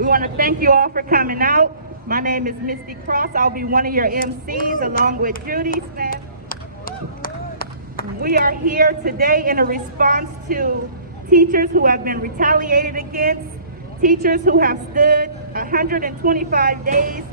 We want to thank you all for coming out. My name is Misty Cross. I'll be one of your MCs along with Judy Smith. We are here today in a response to teachers who have been retaliated against, teachers who have stood 125 days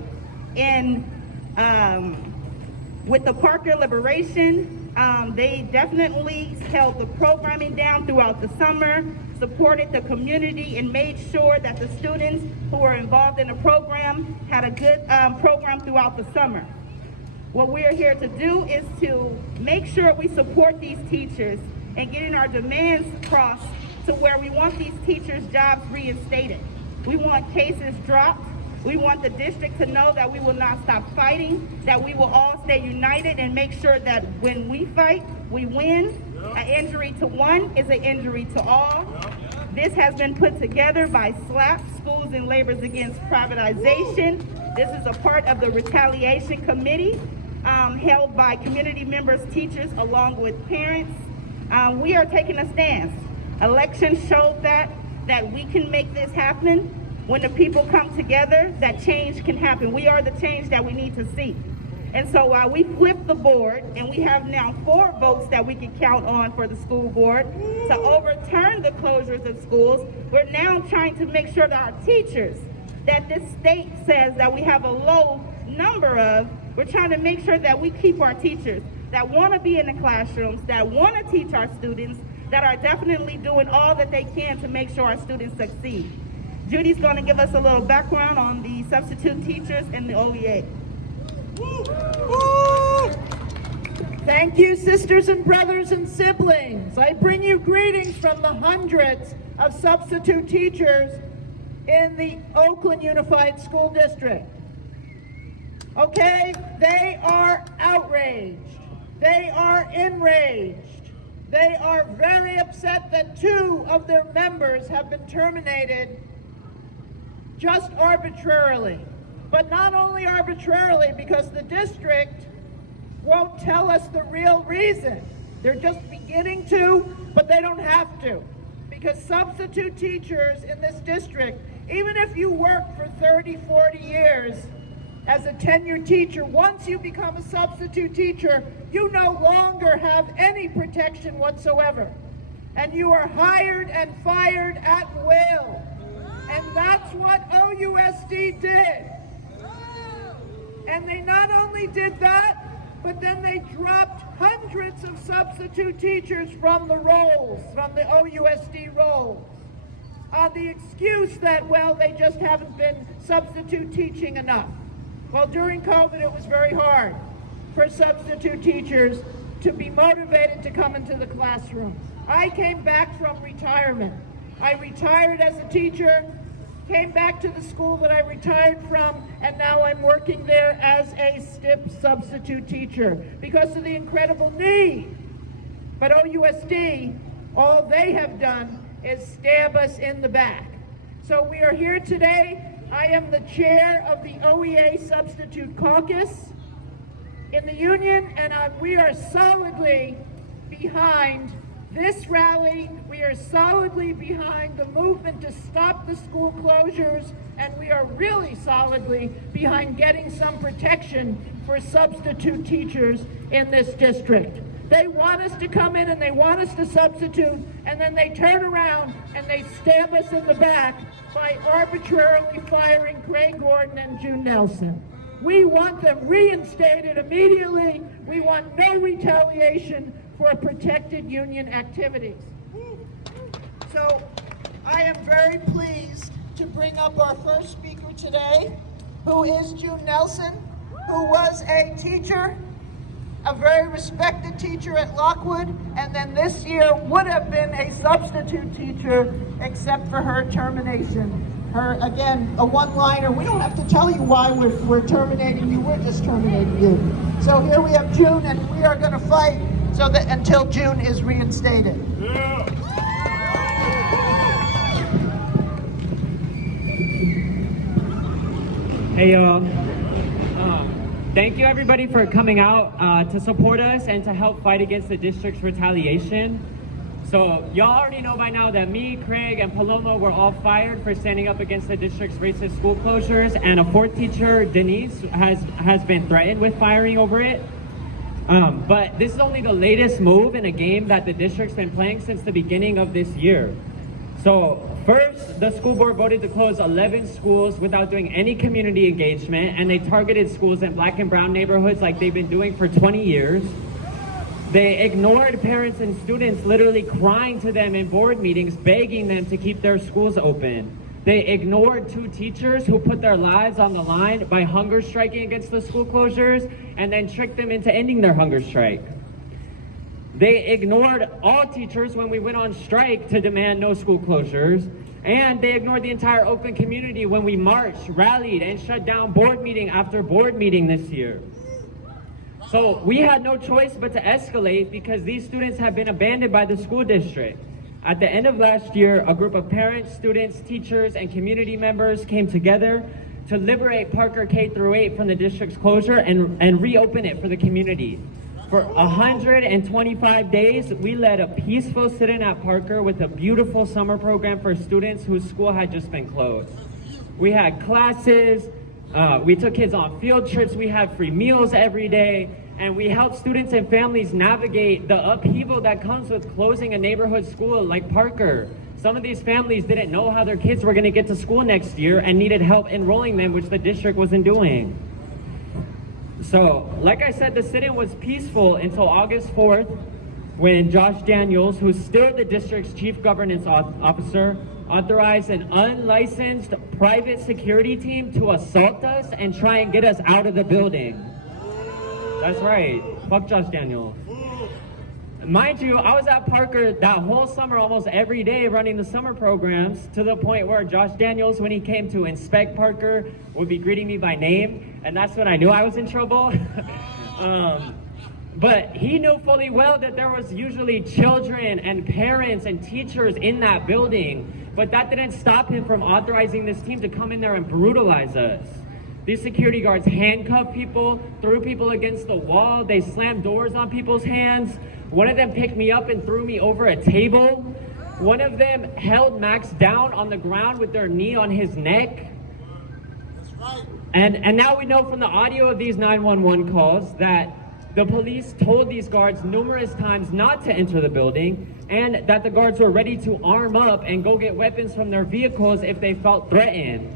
with the Parker Liberation. They definitely held the programming down throughout the summer, supported the community, and made sure that the students who were involved in the program had a good program throughout the summer. What we are here to do is to make sure we support these teachers and getting our demands across to where we want these teachers' jobs reinstated. We want cases dropped. We want the district to know that we will not stop fighting, that we will all stay united and make sure that when we fight, we win. An injury to one is an injury to all. This has been put together by SLAP, Schools and Labors Against Privatization. This is a part of the Retaliation Committee held by community members, teachers, along with parents. We are taking a stance. Elections showed that we can make this happen. When the people come together, that change can happen. We are the change that we need to see. And so we flipped the board, and we have now 4 votes that we can count on for the school board to overturn the closures of schools. We're now trying to make sure that our teachers, that this state says that we have a low number of, we're trying to make sure that we keep our teachers that want to be in the classrooms, that want to teach our students, that are definitely doing all that they can to make sure our students succeed. Judy's going to give us a little background on the substitute teachers and the OEA. Thank you, sisters and brothers and siblings. I bring you greetings from the hundreds of substitute teachers in the Oakland Unified School District. Okay, they are outraged. They are enraged. They are very upset that 2 of their members have been terminated just arbitrarily. But not only arbitrarily, because the district won't tell us the real reason. They're just beginning to, but they don't have to. Because substitute teachers in this district, even if you work for 30, 40 years as a tenured teacher, once you become a substitute teacher, you no longer have any protection whatsoever. And you are hired and fired at will. And that's what OUSD did. And they not only did that, but then they dropped hundreds of substitute teachers from the rolls, from the OUSD rolls, on the excuse that, well, they just haven't been substitute teaching enough. Well, during COVID, it was very hard for substitute teachers to be motivated to come into the classroom. I came back from retirement. I retired as a teacher, came back to the school that I retired from, and now I'm working there as a STIP substitute teacher because of the incredible need. But OUSD, all they have done is stab us in the back. So we are here today. I am the chair of the OEA Substitute Caucus in the union, and we are solidly behind this rally. We are solidly behind the movement to stop the school closures, and we are really solidly behind getting some protection for substitute teachers in this district. They want us to come in and they want us to substitute, and then they turn around and they stab us in the back by arbitrarily firing Craig Gordon and June Nelson. We want them reinstated immediately. We want no retaliation for protected union activities. So I am very pleased to bring up our first speaker today, who is June Nelson, who was a teacher, a very respected teacher at Lockwood, and then this year would have been a substitute teacher except for her termination. Her, again, a one-liner. We don't have to tell you why we're terminating you, we're just terminating you. So here we have June, and we are going to fight so that until June is reinstated. Yeah. Hey y'all. Thank you everybody for coming out to support us and to help fight against the district's retaliation. So y'all already know by now that me, Craig, and Paloma were all fired for standing up against the district's racist school closures, and a fourth teacher, Denise, has been threatened with firing over it. But this is only the latest move in a game that the district's been playing since the beginning of this year. So first, the school board voted to close 11 schools without doing any community engagement, and they targeted schools in black and brown neighborhoods like they've been doing for 20 years. They ignored parents and students literally crying to them in board meetings, begging them to keep their schools open. They ignored 2 teachers who put their lives on the line by hunger striking against the school closures and then tricked them into ending their hunger strike. They ignored all teachers when we went on strike to demand no school closures, and they ignored the entire Oakland community when we marched, rallied, and shut down board meeting after board meeting this year. So we had no choice but to escalate because these students have been abandoned by the school district. At the end of last year, a group of parents, students, teachers, and community members came together to liberate Parker K-8 from the district's closure and reopen it for the community. For 125 days, we led a peaceful sit-in at Parker with a beautiful summer program for students whose school had just been closed. We had classes, we took kids on field trips, we had free meals every day, and we helped students and families navigate the upheaval that comes with closing a neighborhood school like Parker. Some of these families didn't know how their kids were going to get to school next year and needed help enrolling them, which the district wasn't doing. So, like I said, the sit-in was peaceful until August 4th, when Josh Daniels, who's still the district's chief governance officer, authorized an unlicensed private security team to assault us and try and get us out of the building. That's right, fuck Josh Daniels. Mind you, I was at Parker that whole summer almost every day running the summer programs, to the point where Josh Daniels, when he came to inspect Parker, would be greeting me by name, and that's when I knew I was in trouble. But he knew fully well that there was usually children and parents and teachers in that building, but that didn't stop him from authorizing this team to come in there and brutalize us. These security guards handcuffed people, threw people against the wall, they slammed doors on people's hands. One of them picked me up and threw me over a table. One of them held Max down on the ground with their knee on his neck. That's right. And now we know from the audio of these 911 calls that the police told these guards numerous times not to enter the building, and that the guards were ready to arm up and go get weapons from their vehicles if they felt threatened.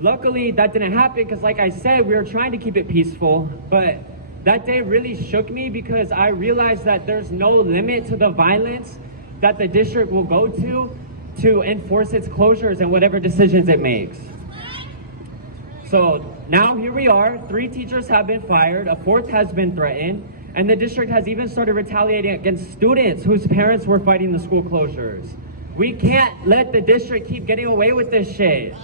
Luckily, that didn't happen because, like I said, we were trying to keep it peaceful, but that day really shook me because I realized that there's no limit to the violence that the district will go to enforce its closures and whatever decisions it makes. So now here we are, 3 teachers have been fired, a 4th has been threatened, and the district has even started retaliating against students whose parents were fighting the school closures. We can't let the district keep getting away with this shit.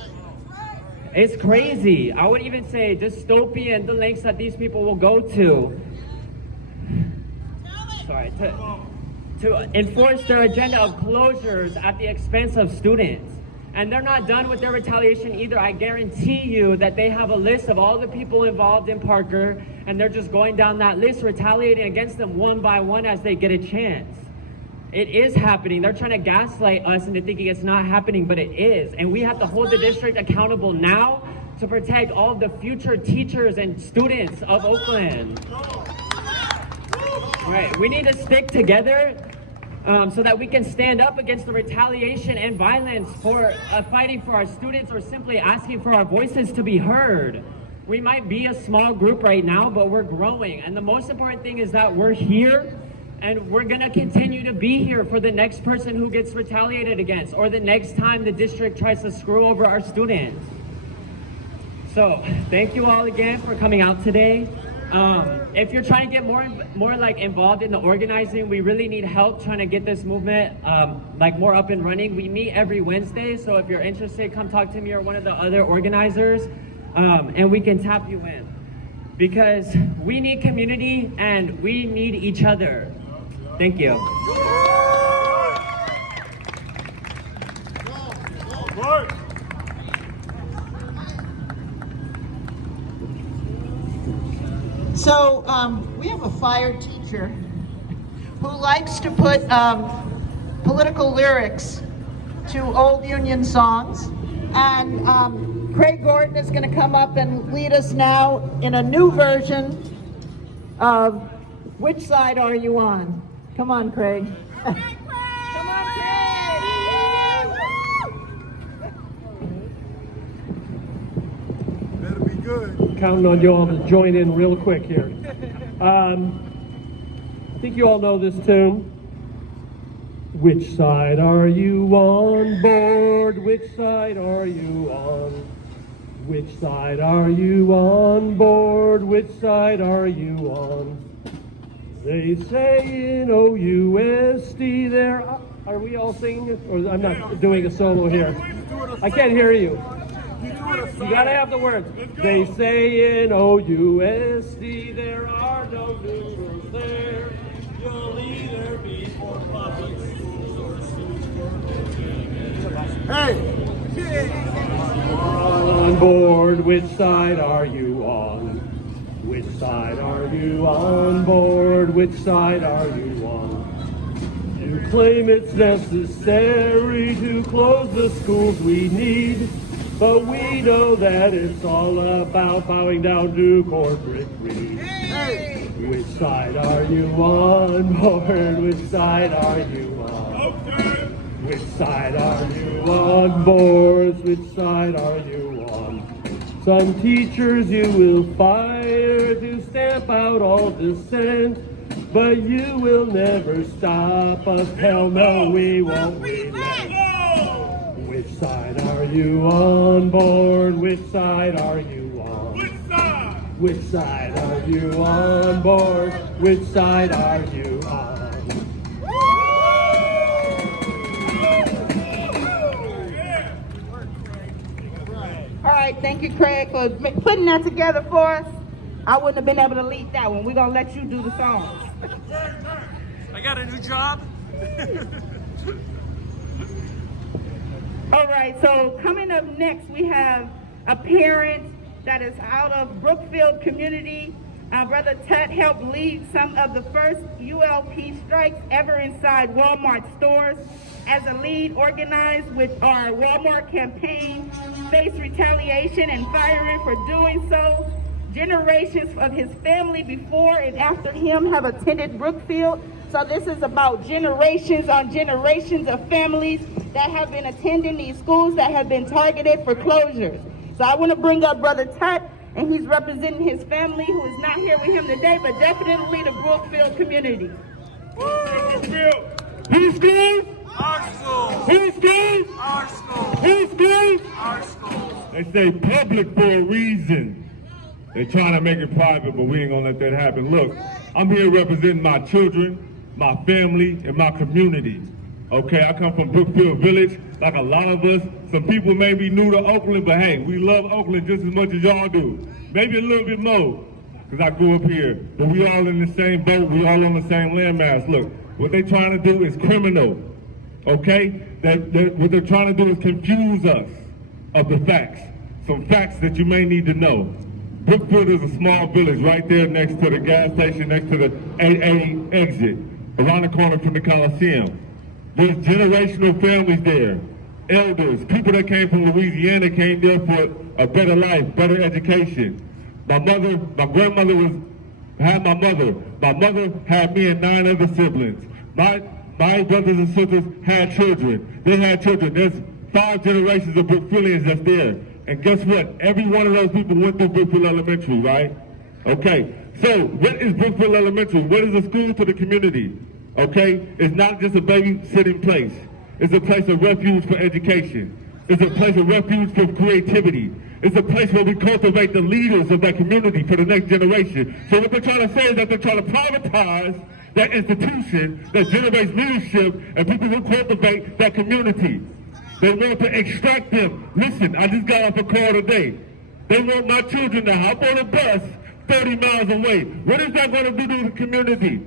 It's crazy. I would even say dystopian, the lengths that these people will go to. To enforce their agenda of closures at the expense of students. And they're not done with their retaliation either. I guarantee you that they have a list of all the people involved in Parker, and they're just going down that list, retaliating against them one by one as they get a chance. It is happening. They're trying to gaslight us into thinking it's not happening, but it is. And we have to hold the district accountable now to protect all of the future teachers and students of Oakland. Right, we need to stick together so that we can stand up against the retaliation and violence for fighting for our students, or simply asking for our voices to be heard. We might be a small group right now, but we're growing. And the most important thing is that we're here, and we're gonna continue to be here for the next person who gets retaliated against, or the next time the district tries to screw over our students. So thank you all again for coming out today. If you're trying to get more like involved in the organizing, we really need help trying to get this movement like more up and running. We meet every Wednesday, so if you're interested, come talk to me or one of the other organizers, and we can tap you in. Because we need community and we need each other. Thank you. So we have a fired teacher who likes to put political lyrics to old Union songs. And Craig Gordon is going to come up and lead us now in a new version of Which Side Are You On? Come on, Craig. Come on, Craig! Better be good. Counting on you all to join in real quick here. I think you all know this tune. Which side are you on board? Which side are you on? Which side are you on board? Which side are you on? They say in OUSD there. Are we all singing? Or I'm not doing a solo here. I can't hear you. You gotta have the words. They say in OUSD there are no noodles there. You'll either be for public schools or schools for Hey! on board. Which side are you on? Which side are you on board? Which side are you on? You claim it's necessary to close the schools we need, but we know that it's all about bowing down to corporate greed. Hey! Which side are you on board? Which side are you on? Which side are you on board? Which side are you on? Some teachers you will fire to stamp out all dissent, but you will never stop us. Hell no, we won't relent. Which side are you on board? Which side are you on? Which side? Which side are you on board? Which side are you on? All right, thank you, Craig, for putting that together for us. I wouldn't have been able to lead that one. We're going to let you do the songs. I got a new job. All right, so coming up next, we have a parent that is out of Brookfield community. Brother Tut helped lead some of the first ULP strikes ever inside Walmart stores. As a lead organized with our Walmart campaign, faced retaliation and firing for doing so. Generations of his family before and after him have attended Brookfield. So this is about generations on generations of families that have been attending these schools that have been targeted for closures. So I want to bring up Brother Tut, and he's representing his family who is not here with him today, but definitely the Brookfield community. Who's schools? Our school! Who's schools? Our school! Who's schools? Our school! They say public for a reason. They're trying to make it private, but we ain't gonna let that happen. Look, I'm here representing my children, my family, and my community. Okay, I come from Brookfield Village, like a lot of us. Some people may be new to Oakland, but hey, we love Oakland just as much as y'all do. Maybe a little bit more, because I grew up here. But we all in the same boat, we all on the same landmass. Look, what they're trying to do is criminal. Okay? What they're trying to do is confuse us of the facts. Some facts that you may need to know. Brookfield is a small village right there next to the gas station, next to the AA exit, around the corner from the Coliseum. There's generational families there, elders, people that came from Louisiana came there for a better life, better education. My grandmother had my mother. My mother had me and 9 other siblings. My brothers and sisters had children. They had children. There's 5 generations of Brookfieldians that's there. And guess what? Every one of those people went through Brookfield Elementary, right? Okay. So what is Brookfield Elementary? What is a school to the community? Okay? It's not just a babysitting place. It's a place of refuge for education. It's a place of refuge for creativity. It's a place where we cultivate the leaders of that community for the next generation. So what they're trying to say is that they're trying to privatize that institution that generates leadership and people who cultivate that community. They want to extract them. Listen, I just got off a call today. They want my children to hop on a bus 30 miles away. What is that going to do to the community?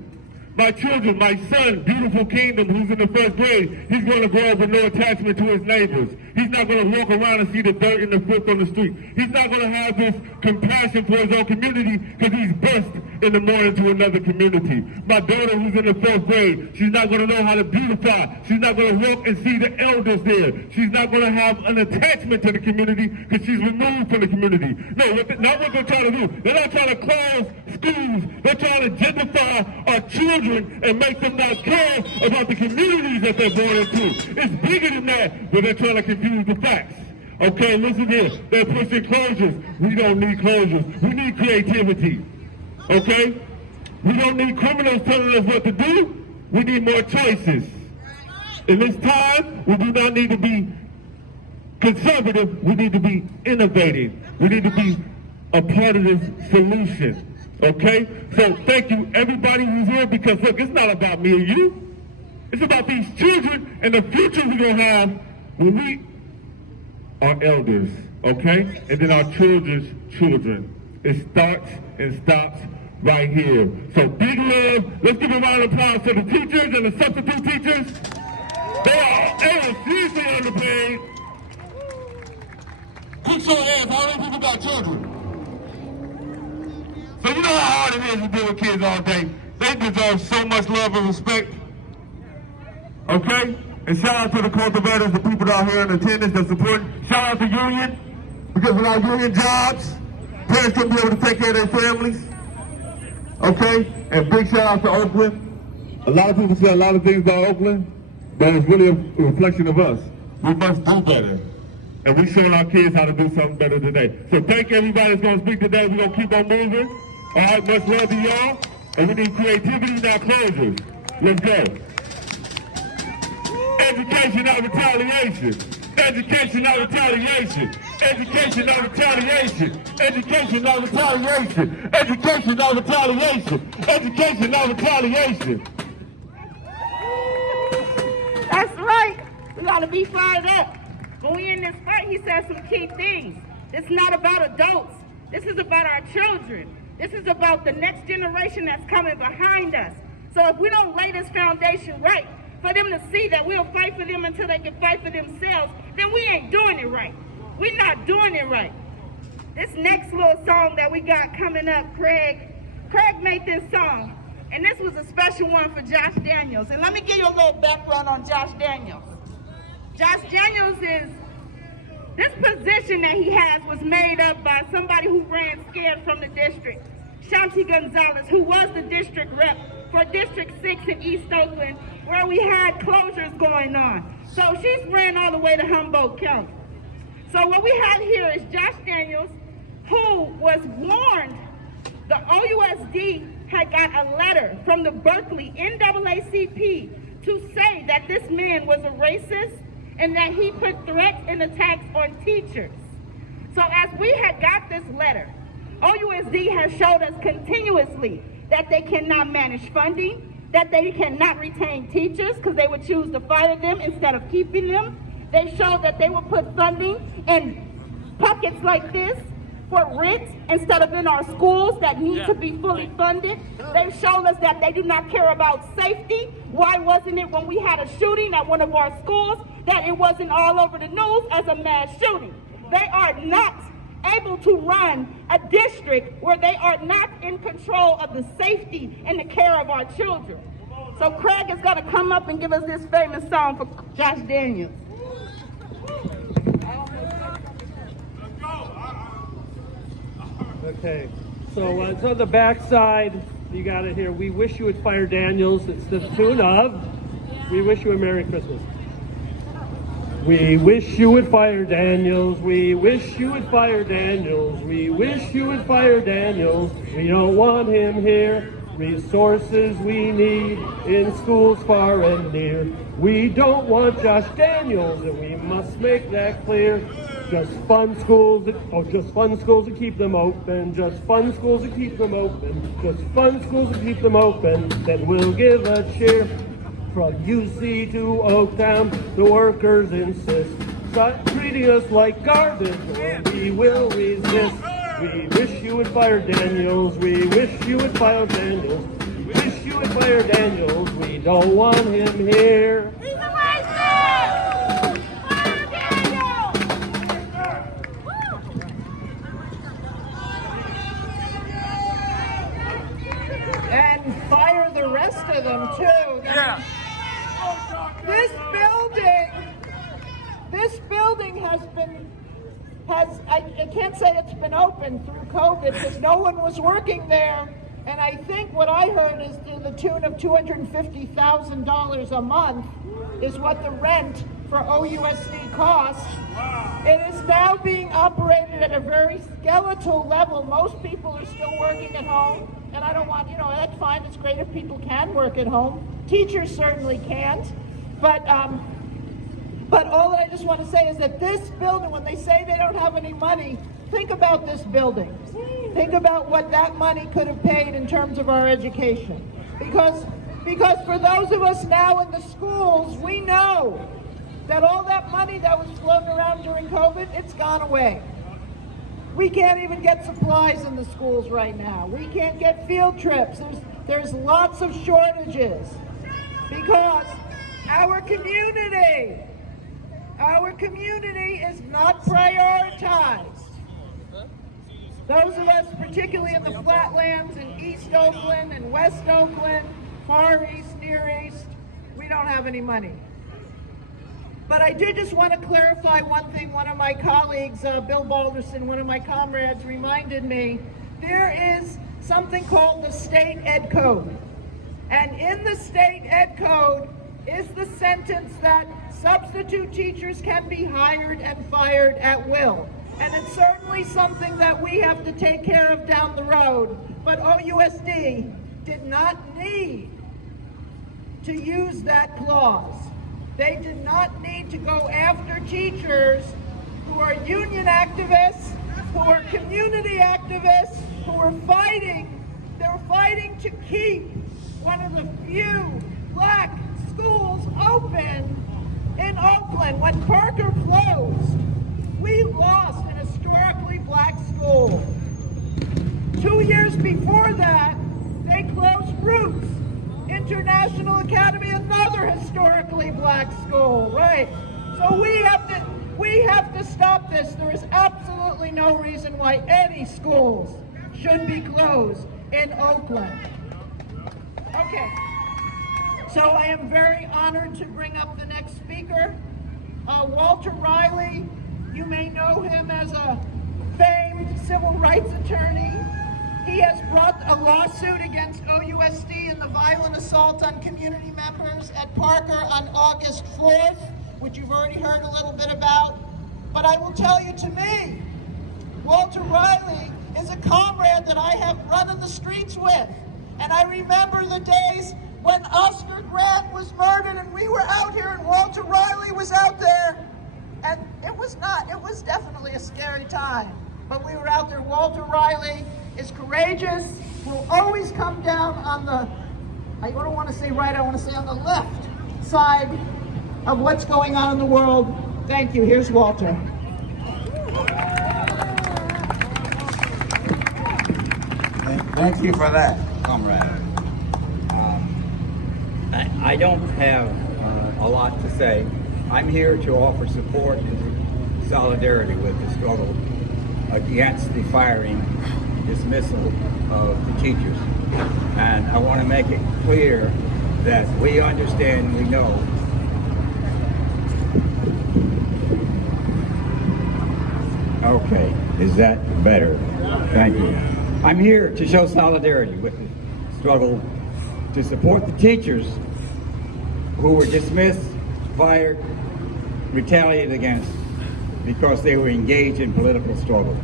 My children, my son, beautiful Kingdom, who's in the 1st grade, he's going to grow up with no attachment to his neighbors. He's not going to walk around and see the dirt and the filth on the street. He's not going to have this compassion for his own community because he's blessed in the morning to another community. My daughter who's in the 4th grade, she's not going to know how to beautify. She's not going to walk and see the elders there. She's not going to have an attachment to the community because she's removed from the community. No, not what they're trying to do. They're not trying to close schools. They're trying to gentrify our children and make them not care about the communities that they're born into. It's bigger than that, but they're trying to confuse the facts. Okay, listen here. They're pushing closures. We don't need closures. We need creativity. Okay? We don't need criminals telling us what to do. We need more choices. In this time, we do not need to be conservative. We need to be innovative. We need to be a part of this solution. Okay? So thank you, everybody who's here, because look, it's not about me or you. It's about these children and the future we're going to have when we are elders, okay? And then our children's children. It starts and stops right here. So big love. Let's give a round of applause to the teachers and the substitute teachers. They are seriously underpaid. Quick show of hands, how many people got children? So you know how hard it is to deal with kids all day. They deserve so much love and respect. Okay? And shout out to the cultivators, the people out here in attendance that support. Shout out to union, because without union jobs, parents couldn't be able to take care of their families. Okay? And big shout out to Oakland. A lot of people say a lot of things about Oakland, but it's really a reflection of us. We must do better. And we showing our kids how to do something better today. So thank everybody that's going to speak today. We're going to keep on moving. All right, much love to y'all. And we need creativity, not closures. Let's go. Education, not retaliation. Education, not retaliation. Education, not retaliation. Education, not retaliation. Education, not retaliation. Education, not retaliation. That's right. We gotta be fired up. When we in this fight, he said some key things. It's not about adults. This is about our children. This is about the next generation that's coming behind us. So if we don't lay this foundation right, for them to see that we'll fight for them until they can fight for themselves, then we ain't doing it right. We're not doing it right. This next little song that we got coming up, Craig made this song, and this was a special one for Josh Daniels. And let me give you a little background on Josh Daniels. Josh Daniels this position that he has was made up by somebody who ran scared from the district, Shanti Gonzalez, who was the district rep for District 6 in East Oakland, where we had closures going on. So she's ran all the way to Humboldt County. So what we have here is Josh Daniels, who was warned. The OUSD had got a letter from the Berkeley NAACP to say that this man was a racist and that he put threats and attacks on teachers. So as we had got this letter, OUSD has showed us continuously that they cannot manage funding, that they cannot retain teachers because they would choose to fire them instead of keeping them. They showed that they will put funding in pockets like this for rent instead of in our schools that need to be fully funded. They showed us that they do not care about safety. Why wasn't it when we had a shooting at one of our schools that it wasn't all over the news as a mass shooting? They are not able to run a district where they are not in control of the safety and the care of our children. So Craig is going to come up and give us this famous song for Josh Daniels. Okay, so it's on the back side. You got it here. We wish you would fire Daniels. It's the tune of We Wish You a Merry Christmas. We wish you would fire Daniels. We wish you would fire Daniels. We wish you would fire Daniels. We don't want him here. Resources we need in schools far and near. We don't want Josh Daniels, and we must make that clear. Just fund schools, just fund schools and keep them open. Just fund schools and keep them open. Just fund schools and keep them open. Then we'll give a cheer. From UC to Oaktown, the workers insist. Stop treating us like garbage, or we will resist. We wish you would fire Daniels. We wish you would fire Daniels. We wish you would fire Daniels. We don't want him here. He's a racist! Fire Daniels! of them too. Yeah. This building I can't say it's been open through COVID because no one was working there. And I think what I heard is to the tune of $250,000 a month is what the rent for OUSD costs. It is now being operated at a very skeletal level. Most people are still working at home. And I don't want, that's fine. It's great if people can work at home. Teachers certainly can't. But all that I just want to say is that this building, when they say they don't have any money, think about this building. Think about what that money could have paid in terms of our education. Because for those of us now in the schools, we know that all that money that was floating around during COVID, it's gone away. We can't even get supplies in the schools right now. We can't get field trips. There's lots of shortages because our community is not prioritized. Those of us, particularly in the flatlands in East Oakland and West Oakland, Far East, Near East, we don't have any money. But I did just want to clarify one thing. One of my colleagues, Bill Balderson, one of my comrades, reminded me, there is something called the State Ed Code. And in the State Ed Code is the sentence that substitute teachers can be hired and fired at will. And it's certainly something that we have to take care of down the road. But OUSD did not need to use that clause. They did not need to go after teachers who are union activists, who are community activists, who are fighting. They're fighting to keep one of the few black schools open in Oakland. When Parker closed, we lost an historically black school. 2 years before that, they closed Roots International Academy, another historically black school, right? So we have to stop this. There is absolutely no reason why any schools should be closed in Oakland. Okay, so I am very honored to bring up the next speaker, Walter Riley. You may know him as a famed civil rights attorney. He has brought a lawsuit against OUSD in the violent assault on community members at Parker on August 4th, which you've already heard a little bit about. But I will tell you, to me, Walter Riley is a comrade that I have run in the streets with. And I remember the days when Oscar Grant was murdered and we were out here and Walter Riley was out there. And it was definitely a scary time. But we were out there. Walter Riley is courageous, will always come down on the, I don't want to say right, I want to say on the left side of what's going on in the world. Thank you. Here's Walter. Thank you for that, comrade. I don't have a lot to say. I'm here to offer support and solidarity with the struggle against the firing, dismissal of the teachers. And I want to make it clear that we understand, we know. Okay, is that better? Thank you. I'm here to show solidarity with the struggle to support the teachers who were dismissed, fired, retaliated against because they were engaged in political struggle.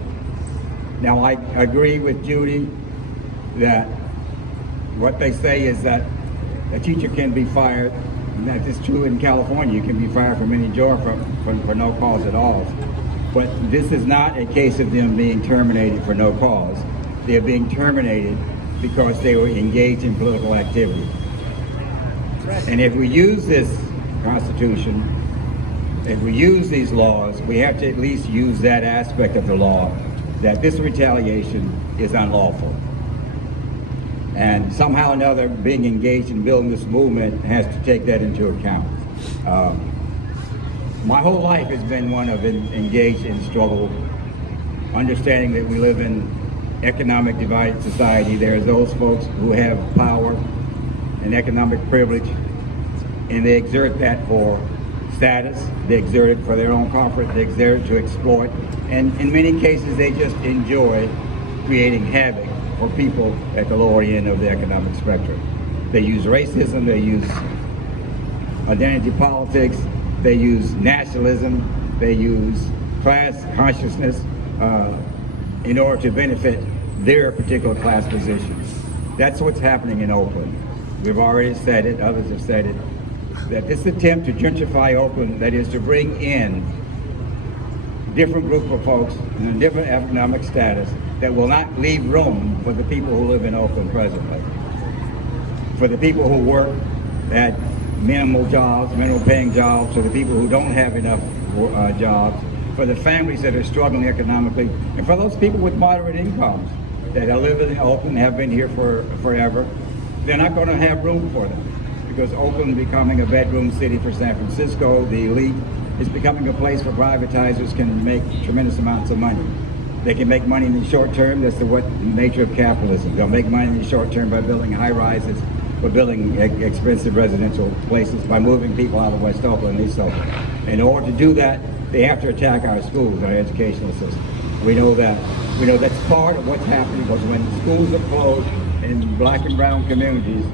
Now, I agree with Judy that what they say is that a teacher can be fired, and that is true in California. You can be fired from any job for no cause at all. But this is not a case of them being terminated for no cause. They are being terminated because they were engaged in political activity. And if we use this Constitution, if we use these laws, we have to at least use that aspect of the law, that this retaliation is unlawful. And somehow or another, being engaged in building this movement has to take that into account. My whole life has been one of engaged in struggle, understanding that we live in economic divided society. There are those folks who have power and economic privilege, and they exert that for status, they exert it for their own comfort, they exert it to exploit, and in many cases they just enjoy creating havoc for people at the lower end of the economic spectrum. They use racism, they use identity politics, they use nationalism, they use class consciousness in order to benefit their particular class positions. That's what's happening in Oakland. We've already said it, others have said it, that this attempt to gentrify Oakland, that is to bring in different group of folks in a different economic status that will not leave room for the people who live in Oakland presently. For the people who work at minimal jobs, minimal paying jobs, for the people who don't have enough jobs, for the families that are struggling economically, and for those people with moderate incomes that are living in Oakland, have been here for forever. They're not going to have room for them because Oakland becoming a bedroom city for San Francisco, the elite, is becoming a place where privatizers can make tremendous amounts of money. They can make money in the short term. That's the nature of capitalism. They'll make money in the short term by building high rises, by building expensive residential places, by moving people out of West Oakland and East Oakland. In order to do that, they have to attack our schools, our educational system. We know that. We know that's part of what's happening, because when schools are closed in black and brown communities,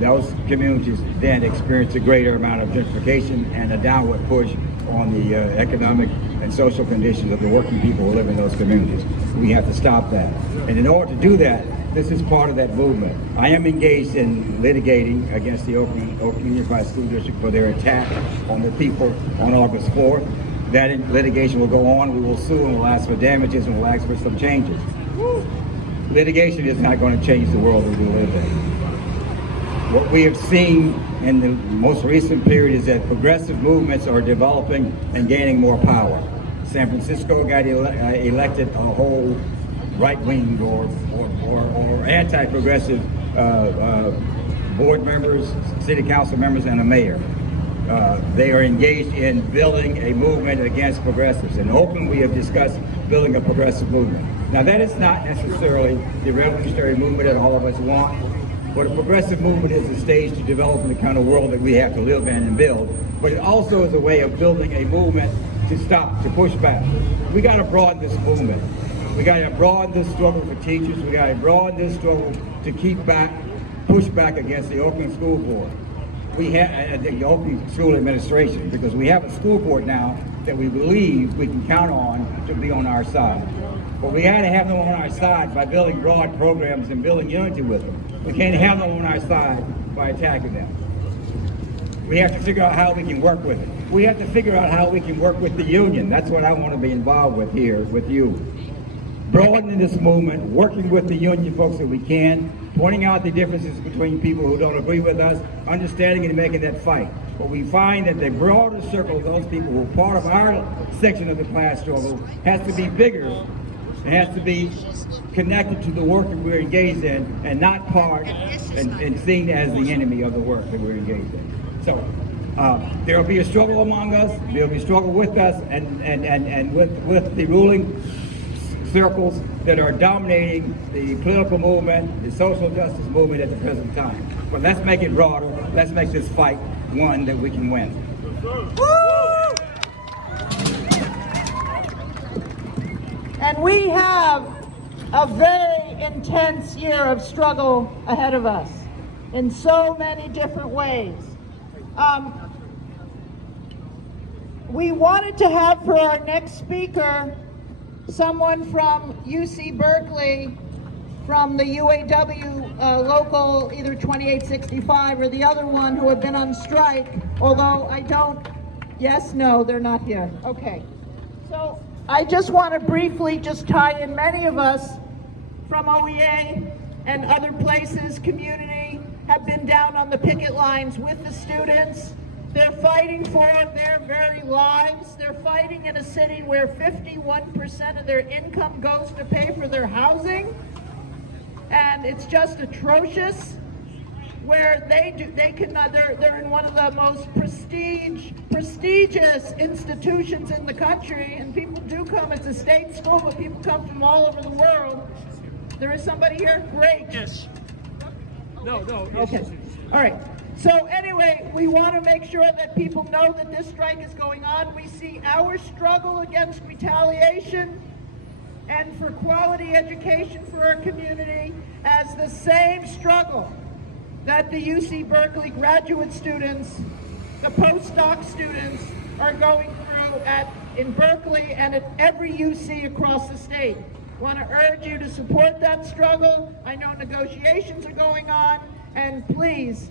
those communities then experience a greater amount of gentrification and a downward push on the economic and social conditions of the working people who live in those communities. We have to stop that. And in order to do that, this is part of that movement. I am engaged in litigating against the Oakland Unified School District for their attack on the people on August 4th. That litigation will go on. We will sue and we'll ask for damages and we'll ask for some changes. Litigation is not going to change the world that we live in. What we have seen in the most recent period is that progressive movements are developing and gaining more power. San Francisco got elected a whole right-wing or anti-progressive board members, city council members, and a mayor. They are engaged in building a movement against progressives. In Oakland, we have discussed building a progressive movement. Now, that is not necessarily the revolutionary movement that all of us want. But a progressive movement is a stage to develop the kind of world that we have to live in and build. But it also is a way of building a movement to stop, to push back. We got to broaden this movement. We got to broaden this struggle for teachers. We got to broaden this struggle to keep back, push back against the Oakland School Board. We have the Oakland School Administration, because we have a school board now that we believe we can count on to be on our side. But we got to have them on our side by building broad programs and building unity with them. We can't have them on our side by attacking them. We have to figure out how we can work with it. We have to figure out how we can work with the union. That's what I want to be involved with here, with you. Broadening this movement, working with the union folks that we can, pointing out the differences between people who don't agree with us, understanding and making that fight. But we find that the broader circle of those people who are part of our section of the class struggle has to be bigger. It has to be connected to the work that we're engaged in, and not part and seen as the enemy of the work that we're engaged in. So there will be a struggle among us, there will be a struggle with us and with the ruling circles that are dominating the political movement, the social justice movement at the present time. But let's make it broader, let's make this fight one that we can win. And we have a very intense year of struggle ahead of us in so many different ways. We wanted to have for our next speaker someone from UC Berkeley, from the UAW local, either 2865 or the other one, who have been on strike, although I don't, yes, no, they're not here. Okay. So I just want to briefly just tie in. Many of us from OEA and other places, community, have been down on the picket lines with the students. They're fighting for their very lives. They're fighting in a city where 51% of their income goes to pay for their housing. And it's just atrocious, where they're in one of the most prestigious institutions in the country, and people do come. It's a state school, but people come from all over the world. There is somebody here? Great. Yes. No. Okay. All right. So anyway, we want to make sure that people know that this strike is going on. We see our struggle against retaliation and for quality education for our community as the same struggle that the UC Berkeley graduate students, the postdoc students are going through in Berkeley and at every UC across the state. I want to urge you to support that struggle. I know negotiations are going on, and please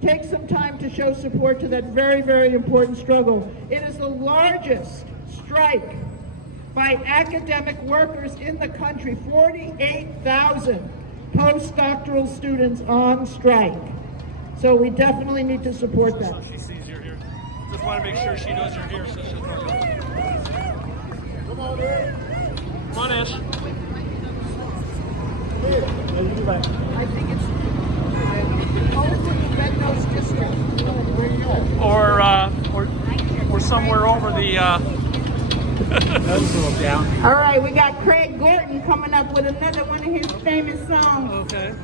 take some time to show support to that very, very important struggle. It is the largest strike by academic workers in the country, 48,000 postdoctoral students on strike. So we definitely need to support that. She sees you're here. Just want to make sure she knows you're here, so she'll come on. Come on, Ash. Come on, Ash. I think it's over the Red Nose District. Where you go? Or somewhere over the. All right, we got Craig Gordon coming up with another one of his famous songs. Okay.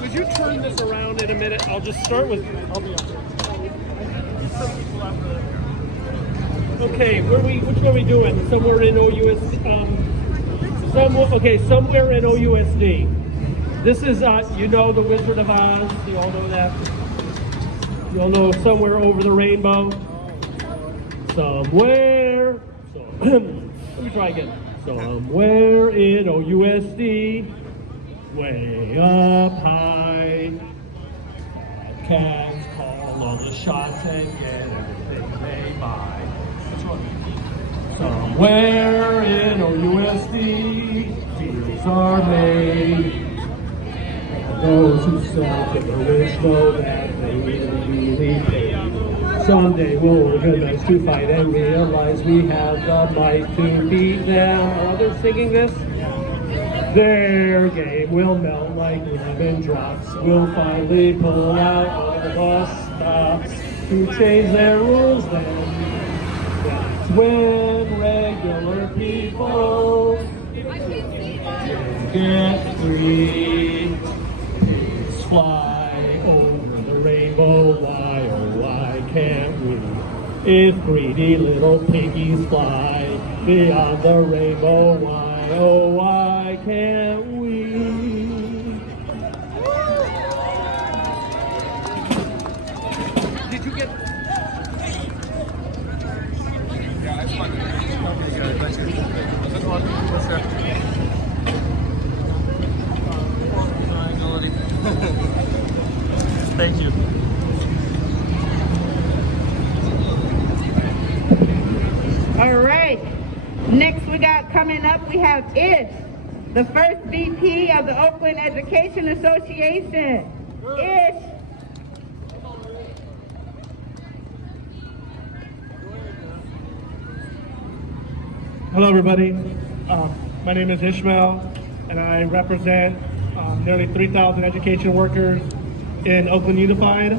Would you turn this around in a minute? I'll just start with. I'll be up there. Okay, which one are we doing? Somewhere in OUS. Somewhere in OUSD. This is, you know, the Wizard of Oz. You all know that. You all know Somewhere Over the Rainbow. Somewhere. Let me try again. Somewhere in OUSD, way up high. Cats call all the shots and get everything they buy. Which one? Somewhere in OUSD, deals are made. Those who sell to the rich know that they really pay. Someday we'll organize to fight and realize we have the might to beat them. Are others singing this? Their game will melt like lemon drops. We'll finally pull out all the bus stops to change their rules then. That's when regular people get free. Pigs fly over the rainbow. Why, oh why can't we? If greedy little piggies fly beyond the rainbow, why, oh why can't we? Did you get? Yeah, it's fine. What's that? Thank you. All right. Next we got coming up, we have Ish, the first VP of the Oakland Education Association. Ish. Hello, everybody. My name is Ishmael, and I represent nearly 3,000 education workers in Oakland Unified.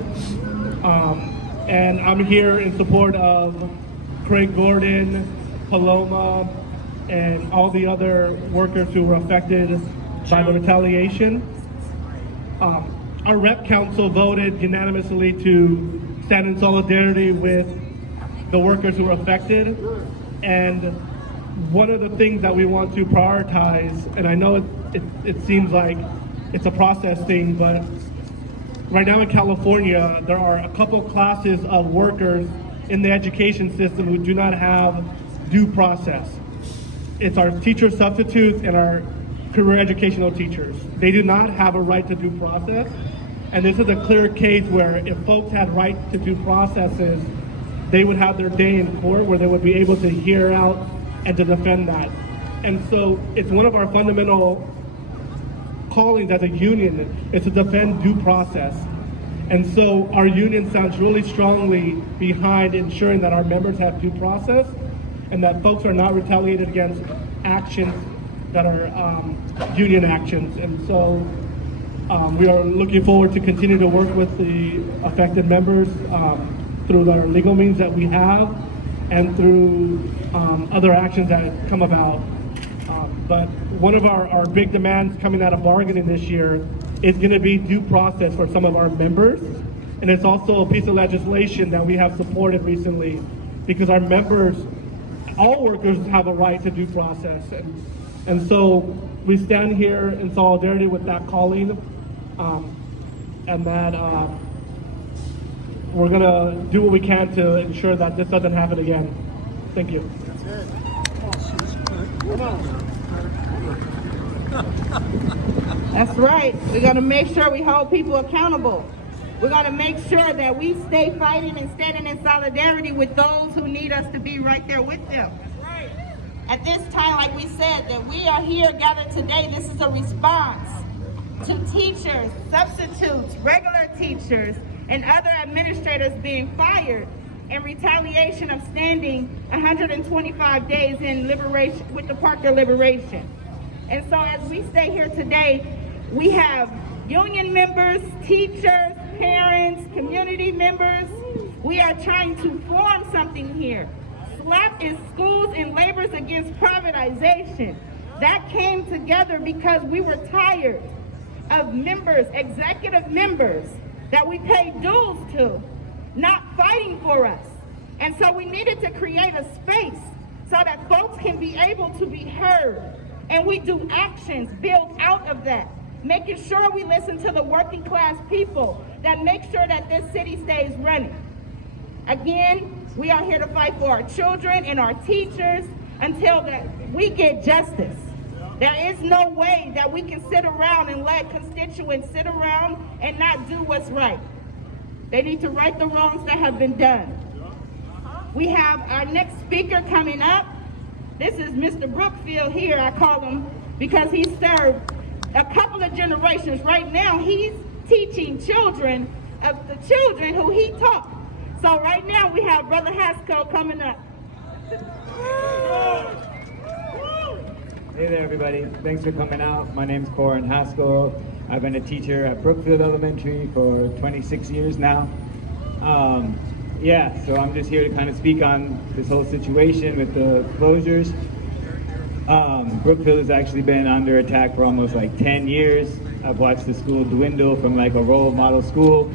And I'm here in support of Craig Gordon, Paloma, and all the other workers who were affected by the retaliation. Our rep council voted unanimously to stand in solidarity with the workers who were affected. And one of the things that we want to prioritize, and I know it seems like it's a process thing, but right now in California, there are a couple classes of workers in the education system who do not have due process. It's our teacher substitutes and our career educational teachers. They do not have a right to due process. And this is a clear case where if folks had right to due processes, they would have their day in court where they would be able to hear out and to defend that. And so it's one of our fundamental callings as a union is to defend due process. And so our union stands really strongly behind ensuring that our members have due process and that folks are not retaliated against actions that are union actions. And so we are looking forward to continue to work with the affected members through our legal means that we have and through other actions that come about. But one of our big demands coming out of bargaining this year is going to be due process for some of our members. And it's also a piece of legislation that we have supported recently because our members, all workers have a right to due process. And so we stand here in solidarity with that calling, and that we're going to do what we can to ensure that this doesn't happen again. Thank you. That's right. We're going to make sure we hold people accountable. We're going to make sure that we stay fighting and standing in solidarity with those who need us to be right there with them. At this time, like we said, that we are here gathered today, this is a response to teachers, substitutes, regular teachers, and other administrators being fired in retaliation of standing 125 days in liberation with the Parker Liberation. And so as we stay here today, we have union members, teachers, parents, community members. We are trying to form something here. SLAP is Schools and Labors Against Privatization. That came together because we were tired of members, executive members, that we pay dues to, not fighting for us. And so we needed to create a space so that folks can be able to be heard. And we do actions built out of that, making sure we listen to the working class people that make sure that this city stays running. Again, we are here to fight for our children and our teachers until that we get justice. There is no way that we can sit around and let constituents sit around and not do what's right. They need to right the wrongs that have been done. We have our next speaker coming up. This is Mr. Brookfield here, I call him, because he served a couple of generations. Right now, he's teaching children of the children who he taught. So right now, we have Brother Haskell coming up. Hey there, everybody. Thanks for coming out. My name's Corin Haskell. I've been a teacher at Brookfield Elementary for 26 years now. So I'm just here to kind of speak on this whole situation with the closures. Brookfield has actually been under attack for almost like 10 years. I've watched the school dwindle from like a role model school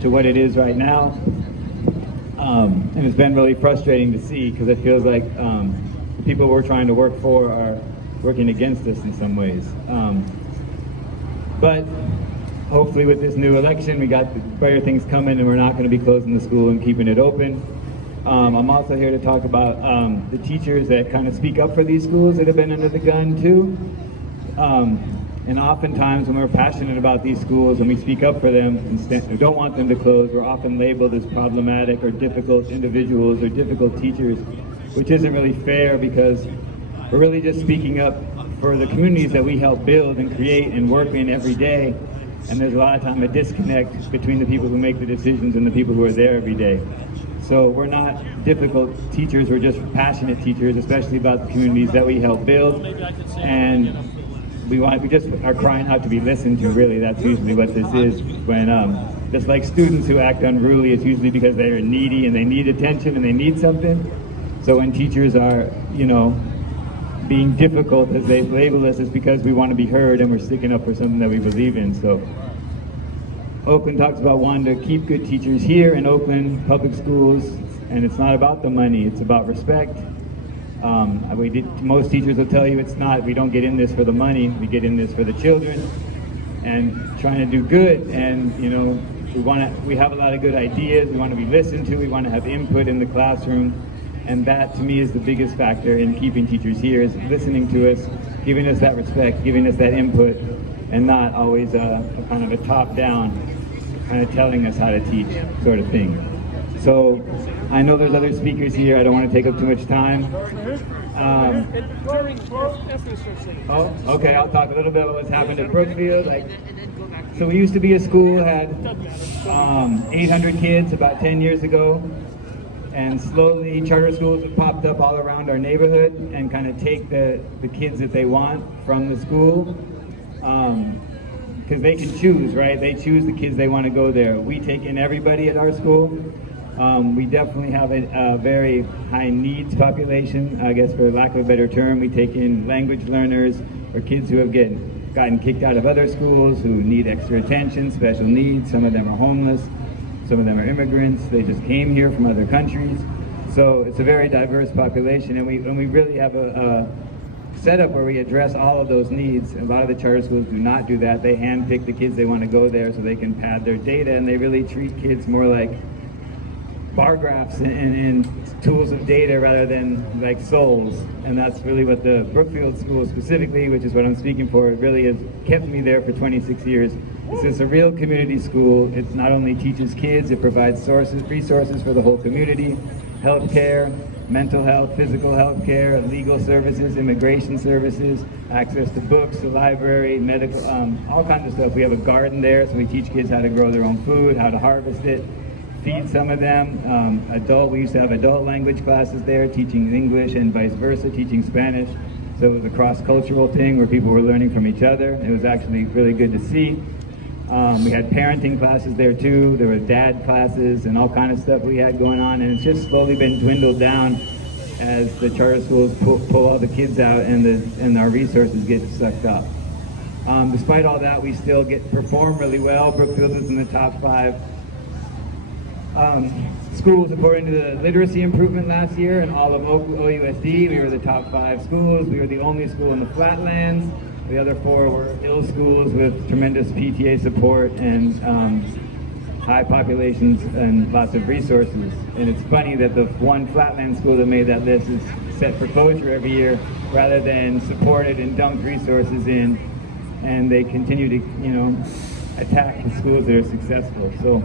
to what it is right now. And it's been really frustrating to see because it feels like the people we're trying to work for are working against us in some ways. But hopefully with this new election, we got better things coming and we're not going to be closing the school and keeping it open. I'm also here to talk about the teachers that kind of speak up for these schools that have been under the gun too. And oftentimes when we're passionate about these schools and we speak up for them and don't want them to close, we're often labeled as problematic or difficult individuals or difficult teachers, which isn't really fair because we're really just speaking up for the communities that we help build and create and work in every day. And there's a lot of time a disconnect between the people who make the decisions and the people who are there every day. So we're not difficult teachers, we're just passionate teachers, especially about the communities that we help build. And we just are crying out to be listened to, really. That's usually what this is. When just like students who act unruly, it's usually because they're needy and they need attention and they need something. So when teachers are, being difficult, as they've labeled us, is because we want to be heard and we're sticking up for something that we believe in. So Oakland talks about wanting to keep good teachers here in Oakland public schools, and it's not about the money, it's about respect. Most teachers will tell you it's not. We don't get in this for the money, we get in this for the children and trying to do good. And we have a lot of good ideas, we want to be listened to, we want to have input in the classroom. And that, to me, is the biggest factor in keeping teachers here, is listening to us, giving us that respect, giving us that input, and not always a kind of a top-down, kind of telling us how to teach sort of thing. So I know there's other speakers here. I don't want to take up too much time. Okay, I'll talk a little bit about what's happened at Brookfield. So we used to be a school, had 800 kids about 10 years ago. And slowly charter schools have popped up all around our neighborhood and kind of take the kids that they want from the school. Because they can choose, right? They choose the kids they want to go there. We take in everybody at our school. We definitely have a very high needs population, I guess for lack of a better term. We take in language learners or kids who have gotten kicked out of other schools, who need extra attention, special needs. Some of them are homeless, some of them are immigrants. They just came here from other countries. So it's a very diverse population, and we really have a setup where we address all of those needs. A lot of the charter schools do not do that. They handpick the kids they want to go there so they can pad their data, and they really treat kids more like bar graphs and tools of data rather than like souls. And that's really what the Brookfield School specifically, which is what I'm speaking for, it really has kept me there for 26 years. It's a real community school. It not only teaches kids, it provides resources for the whole community, healthcare, mental health, physical health care, legal services, immigration services, access to books, the library, medical, all kinds of stuff. We have a garden there, so we teach kids how to grow their own food, how to harvest it, feed some of them. We used to have adult language classes there, teaching English and vice versa, teaching Spanish. So it was a cross-cultural thing where people were learning from each other. It was actually really good to see. We had parenting classes there too. There were dad classes and all kind of stuff we had going on, and it's just slowly been dwindled down as the charter schools pull all the kids out and our resources get sucked up. Despite all that, we still perform really well. Brookfield was in the top 5 schools according to the literacy improvement last year, and all of OUSD. We were the top 5 schools. We were the only school in the flatlands. The other 4 were ill schools with tremendous PTA support and high populations and lots of resources. And it's funny that the one flatland school that made that list is set for closure every year rather than supported and dumped resources in, and they continue to, attack the schools that are successful. So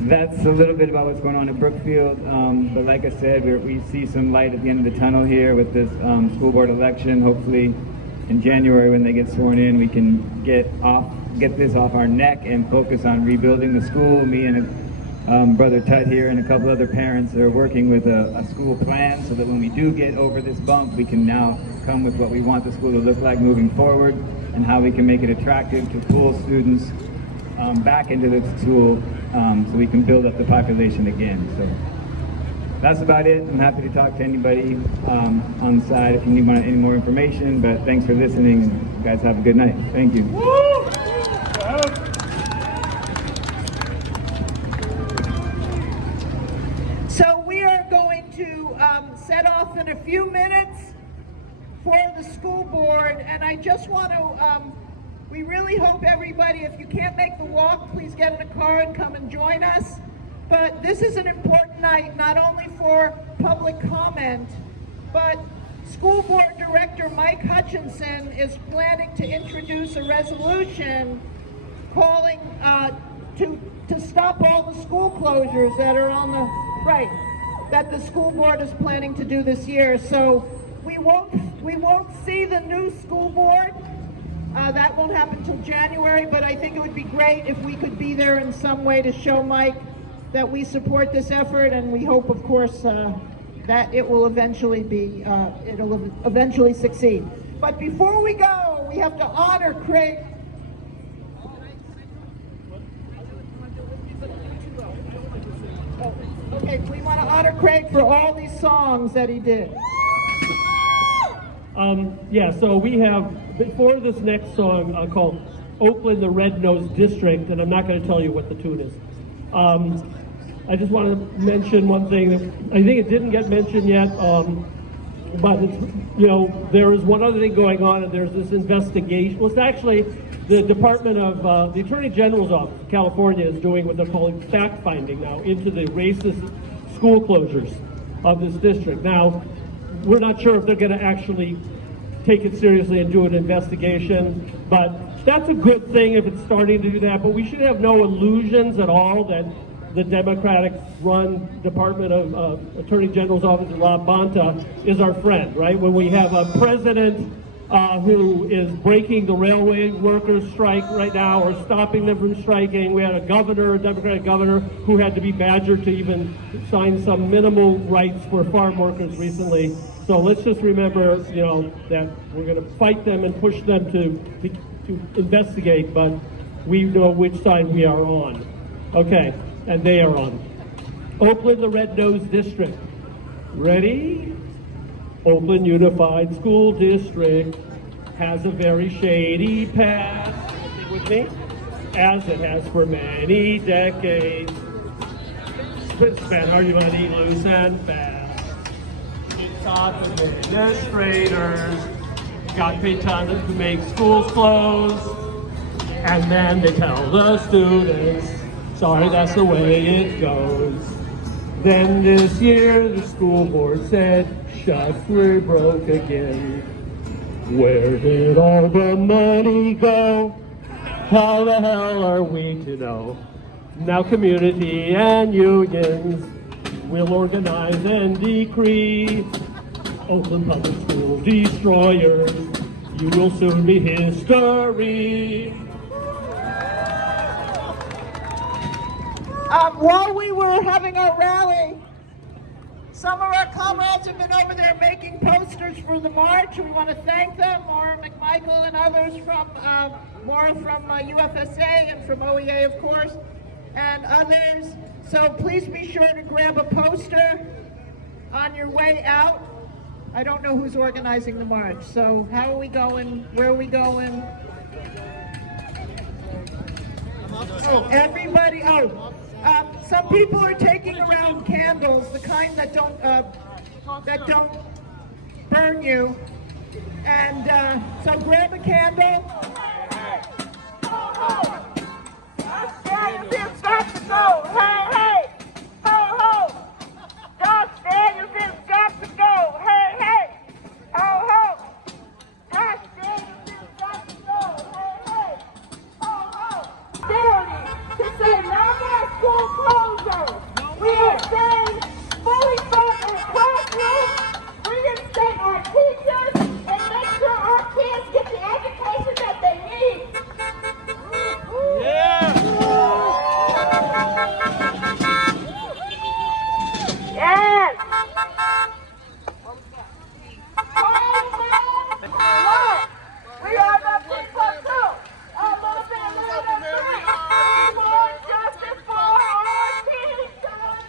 that's a little bit about what's going on at Brookfield. But like I said, we see some light at the end of the tunnel here with this school board election. Hopefully in January when they get sworn in, we can get this off our neck and focus on rebuilding the school. Me and Brother Tut here and a couple other parents are working with a school plan so that when we do get over this bump, we can now come with what we want the school to look like moving forward and how we can make it attractive to pull students back into the school so we can build up the population again. So that's about it. I'm happy to talk to anybody on the side if you need any more information, but thanks for listening, and you guys have a good night. Thank you. So we are going to set off in a few minutes for the school board, and I just want to, we really hope everybody, if you can't make the walk, please get in a car and come and join us. But this is an important night, not only for public comment, but School Board Director Mike Hutchinson is planning to introduce a resolution calling to stop all the school closures that are on the right, that the school board is planning to do this year. So we won't see the new school board. That won't happen till January, but I think it would be great if we could be there in some way to show Mike that we support this effort, and we hope, of course, that it will eventually it'll eventually succeed. But before we go, we have to honor Craig. Okay, we want to honor Craig for all these songs that he did. So we have, before this next song called Oakland, the Red-Nosed District, and I'm not going to tell you what the tune is. I just want to mention one thing that I think it didn't get mentioned yet, but it's, there is one other thing going on, and there's this investigation. Well, it's actually the Department of, the Attorney General's Office of California is doing what they're calling fact-finding now into the racist school closures of this district. Now, we're not sure if they're going to actually take it seriously and do an investigation, but that's a good thing if it's starting to do that. But we should have no illusions at all that the Democratic-run Department of Attorney General's Office, Rob Bonta, is our friend, right? When we have a president who is breaking the railway workers' strike right now or stopping them from striking. We had a governor, a Democratic governor, who had to be badgered to even sign some minimal rights for farm workers recently. So let's just remember, that we're going to fight them and push them to investigate, but we know which side we are on. Okay, and they are on. Oakland, the Red-Nosed District. Ready? Oakland Unified School District. has a very shady past. Sing with me? As it has for many decades. Spent our money loose and fast. It taught the administrators, got paid tons to make schools close, and then they tell the students, sorry, that's the way it goes. Then this year the school board said, shucks, we're broke again. Where did all the money go? How the hell are we to know? Now community and unions will organize and decree. Oakland Public School destroyers, you will soon be history. While we were having our rally, some of our comrades have been over there making posters for the march. We want to thank them, Maura McMichael and others from Maura from UFSA and from OEA, of course, and others. So please be sure to grab a poster on your way out. I don't know who's organizing the march. So how are we going? Where are we going? Oh, everybody. Some people are taking around candles, the kind that don't burn you. And so grab a candle. Danielson's got to go. Hey, hey. Ho, ho. Josh Danielson's got to go. Hey, hey. Ho, ho. Josh Danielson's got to go. Hey, hey. Ho, ho. To say no more school closures. We are saying fully fund in classrooms, reinstate our teachers, and make sure our kids get the education that they need. Yeah! Yes! Look, we are the people too. I'm up in another three. We want justice for our teachers.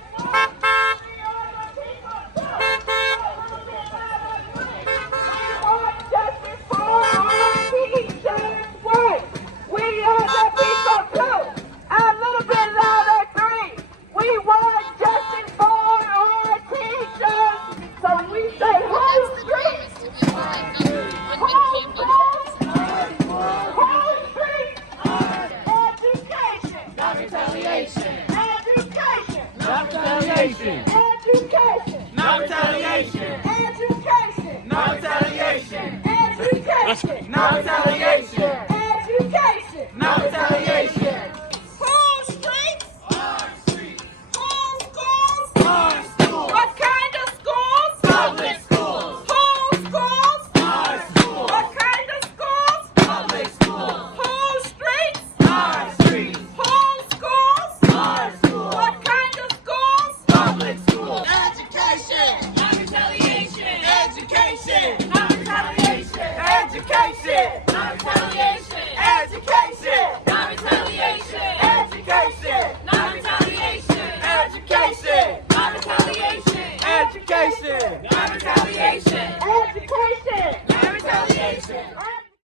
We are the people too. We want justice for our teachers. What? We are the people too. A little bit louder, three. We want justice for our teachers. So we say, Whole Street. Whole Street. Education. Not retaliation. Education. Not retaliation.